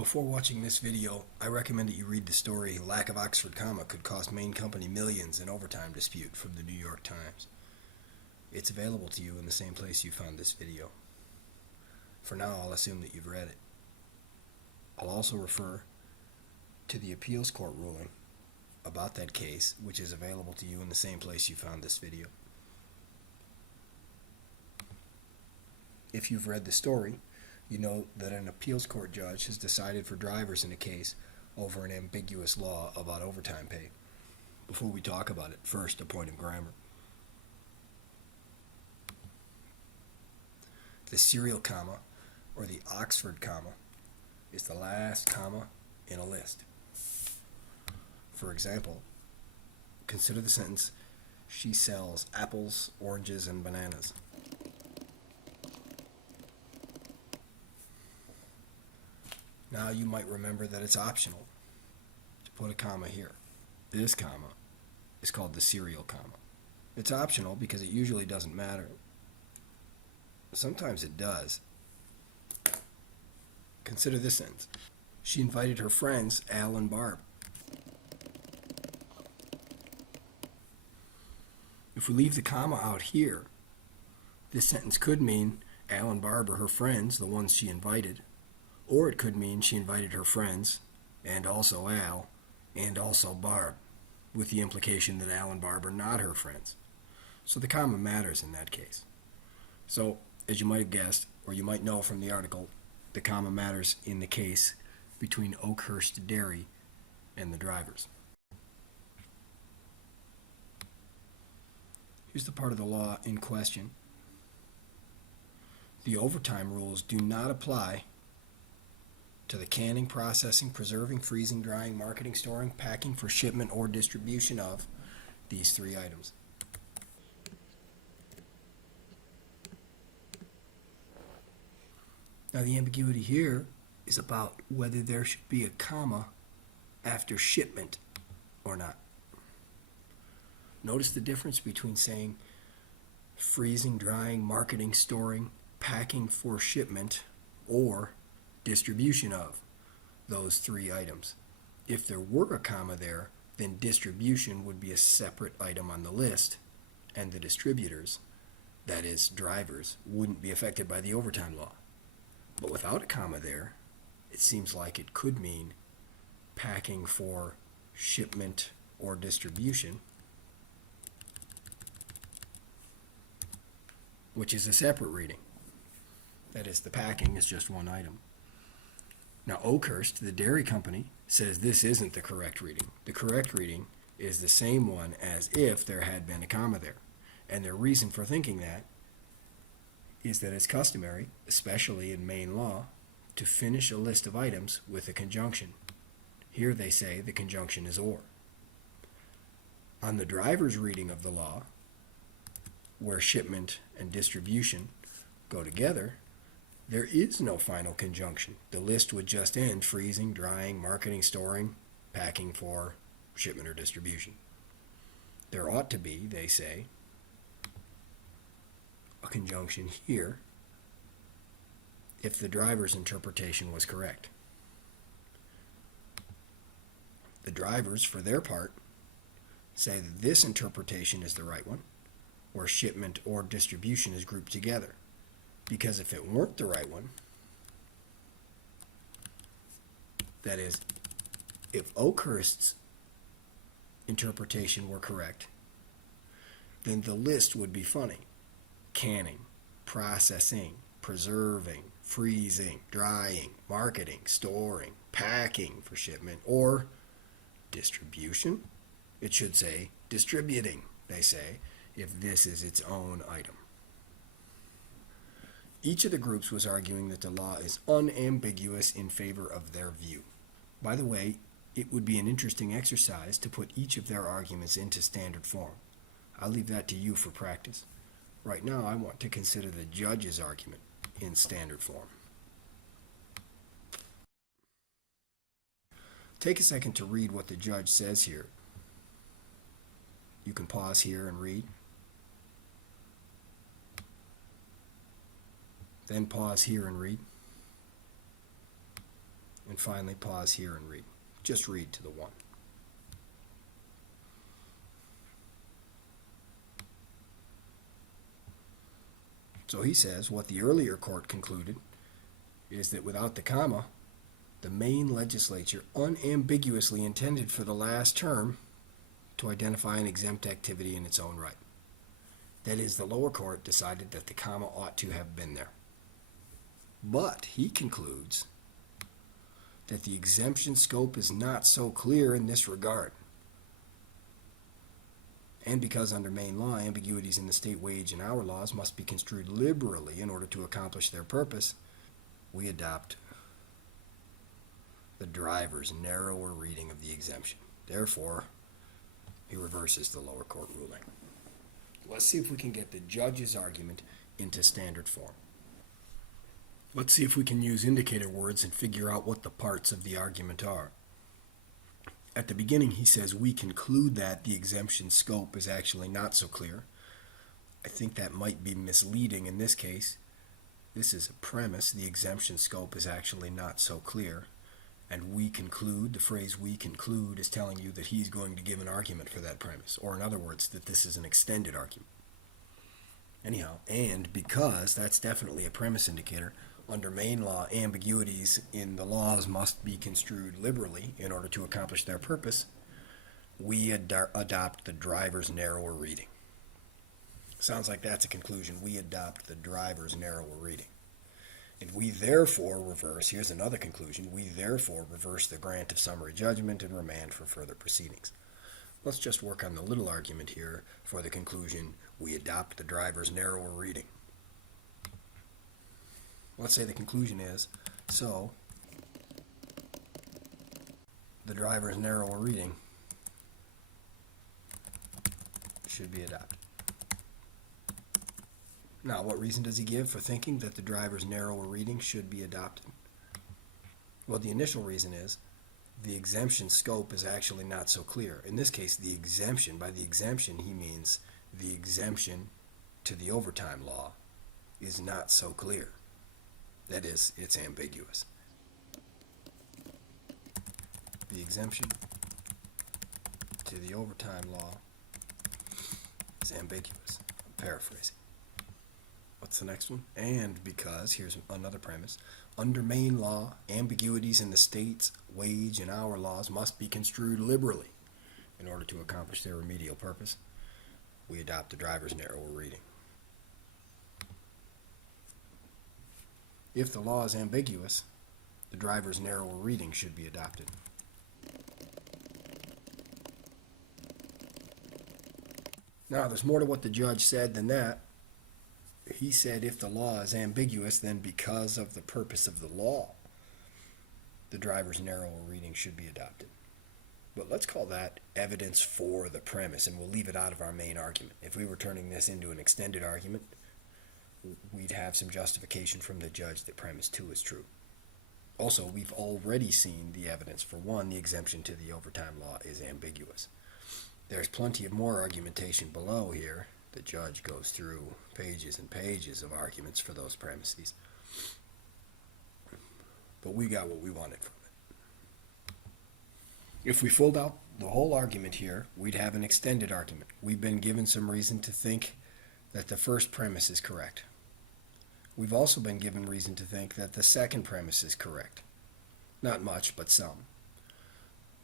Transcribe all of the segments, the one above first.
Before watching this video, I recommend that you read the story "Lack of Oxford Comma Could Cost Main Company Millions in Overtime Dispute" from the New York Times. It's available to you in the same place you found this video. For now, I'll assume that you've read it. I'll also refer to the appeals court ruling about that case, which is available to you in the same place you found this video. If you've read the story, you know that an appeals court judge has decided for drivers in a case over an ambiguous law about overtime pay. Before we talk about it, first, a point of grammar. The serial comma, or the Oxford comma, is the last comma in a list. For example, consider the sentence, "She sells apples, oranges, and bananas." Now you might remember that it's optional to put a comma here. This comma is called the serial comma. It's optional because it usually doesn't matter. Sometimes it does. Consider this sentence. She invited her friends, Al and Barb. If we leave the comma out here, this sentence could mean Al and Barb are her friends, the ones she invited. Or it could mean she invited her friends, and also Al, and also Barb, with the implication that Al and Barb are not her friends. So the comma matters in that case. So, as you might have guessed, or you might know from the article, the comma matters in the case between Oakhurst Dairy and the drivers. Here's the part of the law in question. The overtime rules do not apply to the canning, processing, preserving, freezing, drying, marketing, storing, packing for shipment or distribution of these three items. Now the ambiguity here is about whether there should be a comma after shipment or not. Notice the difference between saying freezing, drying, marketing, storing, packing for shipment, or distribution of those three items. If there were a comma there, then distribution would be a separate item on the list, and the distributors, that is, drivers, wouldn't be affected by the overtime law. But without a comma there, it seems like it could mean packing for shipment or distribution, which is a separate reading. That is, the packing is just one item. Now, Oakhurst, the dairy company, says this isn't the correct reading. The correct reading is the same one as if there had been a comma there. And their reason for thinking that is that it's customary, especially in Maine law, to finish a list of items with a conjunction. Here they say the conjunction is or. On the driver's reading of the law, where shipment and distribution go together, there is no final conjunction. The list would just end freezing, drying, marketing, storing, packing for shipment or distribution. There ought to be, they say, a conjunction here if the driver's interpretation was correct. The drivers, for their part, say that this interpretation is the right one, where shipment or distribution is grouped together. Because if it weren't the right one, that is, if Oakhurst's interpretation were correct, then the list would be funny. Canning, processing, preserving, freezing, drying, marketing, storing, packing for shipment, or distribution. It should say distributing, they say, if this is its own item. Each of the groups was arguing that the law is unambiguous in favor of their view. By the way, it would be an interesting exercise to put each of their arguments into standard form. I'll leave that to you for practice. Right now, I want to consider the judge's argument in standard form. Take a second to read what the judge says here. You can pause here and read. Then pause here and read. And finally, pause here and read. Just read to the one. So he says what the earlier court concluded is that without the comma, the Maine legislature unambiguously intended for the last term to identify an exempt activity in its own right. That is, the lower court decided that the comma ought to have been there. But he concludes that the exemption scope is not so clear in this regard. And because under Maine law, ambiguities in the state wage and hour laws must be construed liberally in order to accomplish their purpose, we adopt the driver's narrower reading of the exemption. Therefore, he reverses the lower court ruling. Let's see if we can get the judge's argument into standard form. Let's see if we can use indicator words and figure out what the parts of the argument are. At the beginning, he says, we conclude that the exemption scope is actually not so clear. I think that might be misleading in this case. This is a premise. The exemption scope is actually not so clear. And we conclude, the phrase we conclude is telling you that he's going to give an argument for that premise. Or in other words, that this is an extended argument. Anyhow, and because that's definitely a premise indicator, under Maine law, ambiguities in the laws must be construed liberally in order to accomplish their purpose, we adopt the driver's narrower reading. Sounds like that's a conclusion. We adopt the driver's narrower reading. And we therefore reverse, here's another conclusion, we therefore reverse the grant of summary judgment and remand for further proceedings. Let's just work on the little argument here for the conclusion, we adopt the driver's narrower reading. Let's say the conclusion is, so, the driver's narrower reading should be adopted. Now, what reason does he give for thinking that the driver's narrower reading should be adopted? Well, the initial reason is the exemption scope is actually not so clear. In this case, the exemption, by the exemption he means the exemption to the overtime law is not so clear. That is, it's ambiguous. The exemption to the overtime law is ambiguous. I'm paraphrasing. What's the next one? And because, here's another premise, under Maine law, ambiguities in the state's wage and hour laws must be construed liberally in order to accomplish their remedial purpose. We adopt the driver's narrower reading. If the law is ambiguous, the driver's narrower reading should be adopted. Now, there's more to what the judge said than that. He said if the law is ambiguous, then because of the purpose of the law, the driver's narrower reading should be adopted. But let's call that evidence for the premise, and we'll leave it out of our main argument. If we were turning this into an extended argument, we'd have some justification from the judge that premise 2 is true. Also, we've already seen the evidence. For one, the exemption to the overtime law is ambiguous. There's plenty of more argumentation below here. The judge goes through pages and pages of arguments for those premises. But we got what we wanted from it. If we filled out the whole argument here, we'd have an extended argument. We've been given some reason to think that the first premise is correct. We've also been given reason to think that the second premise is correct. Not much, but some.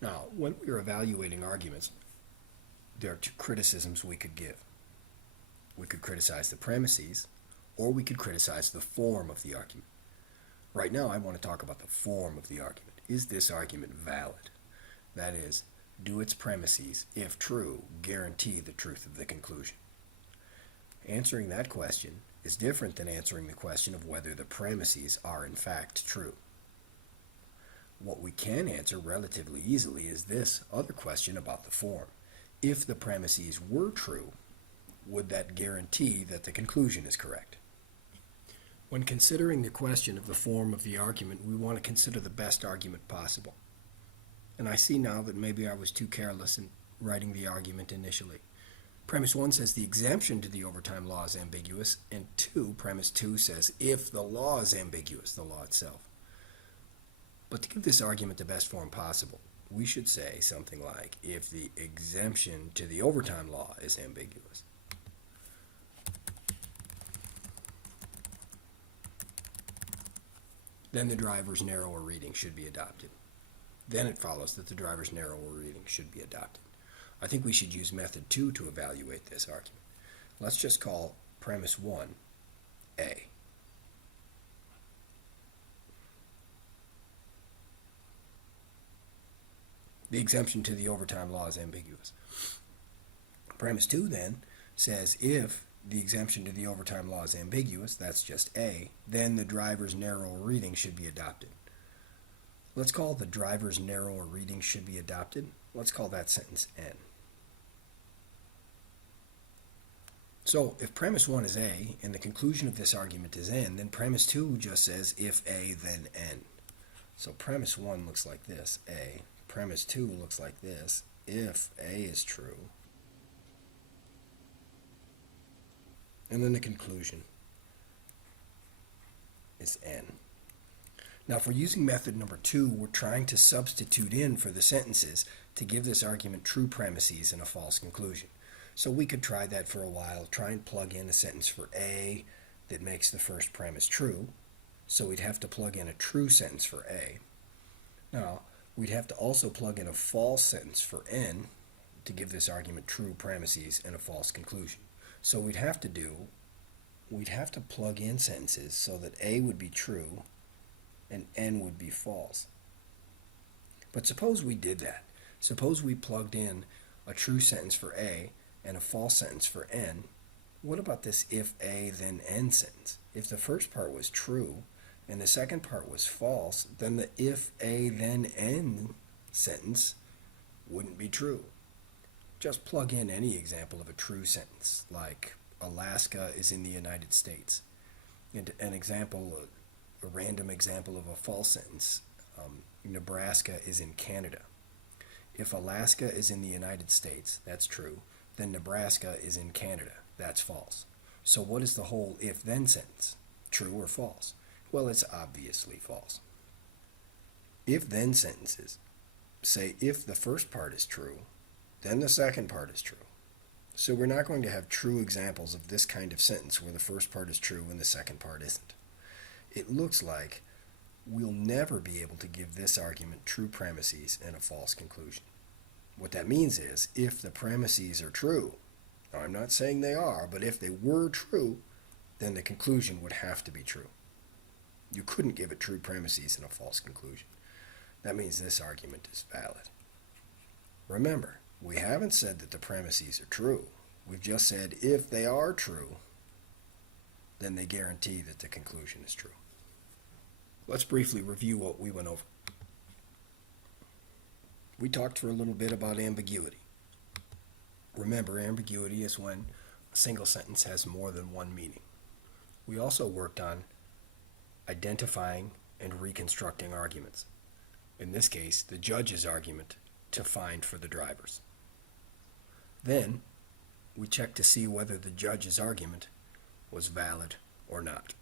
Now, when we are evaluating arguments, there are two criticisms we could give. We could criticize the premises, or we could criticize the form of the argument. Right now, I want to talk about the form of the argument. Is this argument valid? That is, do its premises, if true, guarantee the truth of the conclusion? Answering that question is different than answering the question of whether the premises are in fact true. What we can answer relatively easily is this other question about the form. If the premises were true, would that guarantee that the conclusion is correct? When considering the question of the form of the argument, we want to consider the best argument possible. And I see now that maybe I was too careless in writing the argument initially. Premise 1 says the exemption to the overtime law is ambiguous, and premise 2 says if the law is ambiguous, the law itself. But to give this argument the best form possible, we should say something like, if the exemption to the overtime law is ambiguous, then the driver's narrower reading should be adopted. Then it follows that the driver's narrower reading should be adopted. I think we should use method 2 to evaluate this argument. Let's just call premise 1 A. The exemption to the overtime law is ambiguous. Premise 2 then says if the exemption to the overtime law is ambiguous, that's just A, then the driver's narrower reading should be adopted. Let's call the driver's narrower reading should be adopted. Let's call that sentence N. So if premise 1 is A and the conclusion of this argument is N, then premise 2 just says if A, then N. So premise 1 looks like this, A. Premise 2 looks like this, if A is true. And then the conclusion is N. Now, if we're using method number 2, we're trying to substitute in for the sentences to give this argument true premises and a false conclusion. So we could try that for a while, try and plug in a sentence for A that makes the first premise true. So we'd have to plug in a true sentence for A. Now, we'd have to also plug in a false sentence for N to give this argument true premises and a false conclusion. So we'd have to plug in sentences so that A would be true and N would be false. But suppose we did that. Suppose we plugged in a true sentence for A and a false sentence for N. What about this if A then N sentence? If the first part was true and the second part was false, then the if A then N sentence wouldn't be true. Just plug in any example of a true sentence, like Alaska is in the United States. And an example, a random example of a false sentence, Nebraska is in Canada. If Alaska is in the United States, that's true, then Nebraska is in Canada, that's false. So what is the whole if-then sentence? True or false? Well, it's obviously false. If-then sentences say if the first part is true, then the second part is true. So we're not going to have true examples of this kind of sentence where the first part is true and the second part isn't. It looks like we'll never be able to give this argument true premises and a false conclusion. What that means is if the premises are true, now I'm not saying they are, but if they were true, then the conclusion would have to be true. You couldn't give it true premises and a false conclusion. That means this argument is valid. Remember, we haven't said that the premises are true. We've just said if they are true, then they guarantee that the conclusion is true. Let's briefly review what we went over. We talked for a little bit about ambiguity. Remember, ambiguity is when a single sentence has more than one meaning. We also worked on identifying and reconstructing arguments. In this case, the judge's argument to find for the drivers. Then, we checked to see whether the judge's argument was valid or not.